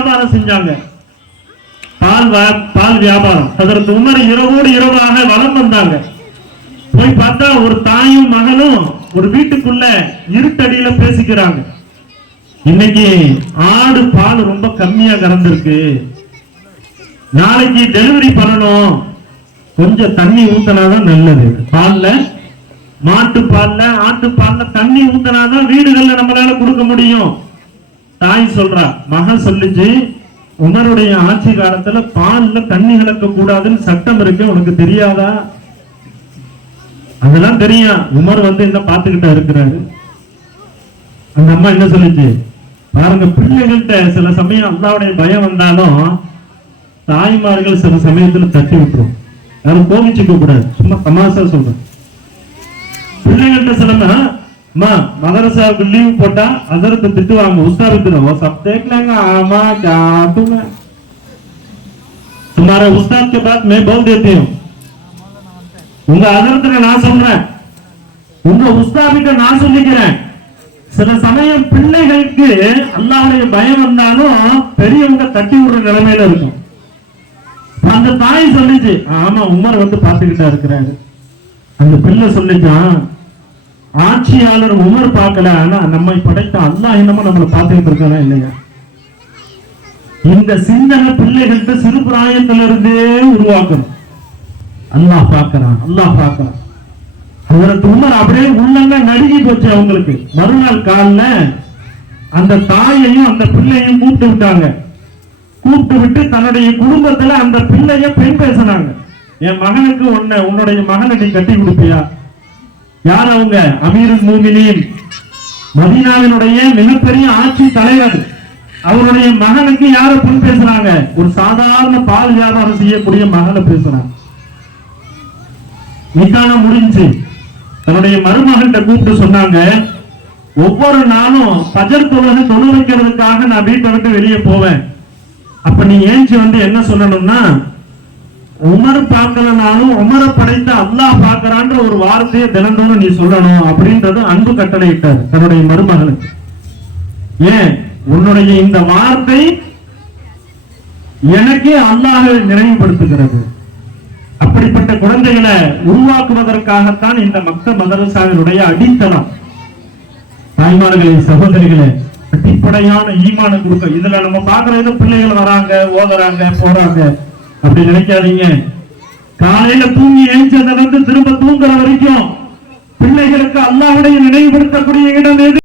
வியாபாரம் செஞ்சாங்க, பால் வியாபாரம். அதற்கு உமர் இரவோடு இரவாக வலம் வந்தாங்க. போய் பார்த்தா ஒரு தாயும் மகனும் ஒரு வீட்டுக்குள்ள இருட்டடியில பேசிக்கிறாங்க. இன்னைக்கு ஆடு பால் ரொம்ப கம்மியா கறந்துருக்கு, நாளைக்கு டெலிவரி பண்ணணும், கொஞ்சம் தண்ணி ஊத்தினாதான் நல்லது. பால்ல, மாட்டு பால்ல, ஆட்டு பால்ல தண்ணி ஊத்தினாதான் வீடுகள்ல நம்மளால கொடுக்க முடியும். தாய் சொல்றா, மகன் சொல்லிச்சு, உமருடைய ஆட்சி காலத்துல பால்ல தண்ணி கலக்க கூடாதுன்னு சட்டம் இருக்கு, உனக்கு தெரியாதா? அதெல்லாம் தெரியும். உமர் என்ன பாத்துக்கிட்டா இருக்கிறாரு. அந்த அம்மா என்ன சொல்லிச்சு பாருங்க, பிள்ளைகள்கிட்ட சில சமயம் அல்லாவுடைய பயம் வந்தாலும் தாய்மார்கள் சில சமயத்துல தட்டி விட்டுரும். யாரும் கோபிச்சுக்க கூடாது, சும்மா தமாசா சொல்றேன். பிள்ளைகள்கிட்ட சில மதரசாவுக்கு லீவ் போட்டா அதற்கு திட்டுவாங்க, உஸ்தாது சப் தேக்கலங்க, ஆமா காட்டுங்க तुम्हारे उस्ताद के बाद मैं बोल देती हूँ. உங்க அதரத்துல நான் சொல்றேன், உங்க உஸ்தாதிட்ட நான் சொல்லிக்கிறேன். சில சமயம் பிள்ளைகளுக்கு அல்லாஹ்வுடைய பயம் வந்தாலும் பெரியவங்க தட்டி விடுற நிலைமையில இருக்கும். அந்த தாய் சொல்லிச்சு, ஆமா உமர் பாத்துக்கிட்டா இருக்கிறாரு. அந்த பிள்ளை சொல்லிச்சான், ஆட்சியாளர் உமர் பார்க்கல, ஆனா நம்மை படைத்த அல்லாஹ் என்னமோ நம்மளை பார்த்துக்கிட்டு இருக்கானா இல்லையா? இந்த சிந்தனை பிள்ளைகள்கிட்ட சிறு பிராயத்திலிருந்தே உருவாக்கணும். அல்லாஹ் பார்க்கிறான், அல்லாஹ் பார்க்கிறான். அதற்கு உமர் அப்படியே உள்ளங்க நடுங்கி போச்சு அவங்களுக்கு. மறுநாள் காலைல அந்த தாயையும் அந்த பிள்ளையும் கூப்பிட்டு விட்டாங்க. கூப்பிட்டு விட்டு தன்னுடைய குடும்பத்துல அந்த பிள்ளைய பெண் பேசினாங்க. என் மகனுக்கு உன்னுடைய மகனை நீ கட்டி கொடுப்பியா? யார் அவங்க? அமீருல் மூமினீன், மதீனாவினுடைய மிகப்பெரிய ஆட்சி தலைவர். அவருடைய மகனுக்கு யார பெண் பேசுறாங்க? ஒரு சாதாரண பால் வியாபாரம் செய்யக்கூடிய மகனை பேசுறாங்க. நிக்கான முடிஞ்சு தன்னுடைய மருமகன்கிட்ட கூப்பிட்டு சொன்னாங்க, ஒவ்வொரு நாளும் ஃபஜர் தொழுகை தொழு வைக்கிறதுக்காக நான் வீட்டை விட்டு வெளியே போவேன். அப்ப நீ ஏஞ்சி என்ன சொல்லணும்னா, உமர் பார்க்கலனாலும் உமரை படைத்த அல்லாஹ் பார்க்கறான்ற ஒரு வார்த்தையை தினந்தோறும் நீ சொல்லணும் அப்படின்றது அன்பு கட்டளை இட்டார் தன்னுடைய மருமகனுக்கு. ஏன்? உன்னுடைய இந்த வார்த்தை எனக்கே அல்லாஹ்வை நினைவுபடுத்துகிறது. அப்படிப்பட்ட குழந்தைகளை உருவாக்குவதற்காகத்தான் இந்த மக்தப் மதரசாவினுடைய அடித்தளம். தாய்மார்களே, சகோதரிகளே, அடிப்படையான ஈமான கொடுக்க. இதுல நம்ம பாக்குறது பிள்ளைகள் வராங்க, ஓதுறாங்க, போறாங்க அப்படி நினைக்காதீங்க. காலையில தூங்கி எழுந்ததிலிருந்து திரும்ப தூங்குற வரைக்கும் பிள்ளைகளுக்கு அல்லாஹ்வை நினைவுபடுத்தக்கூடிய இடம் எது?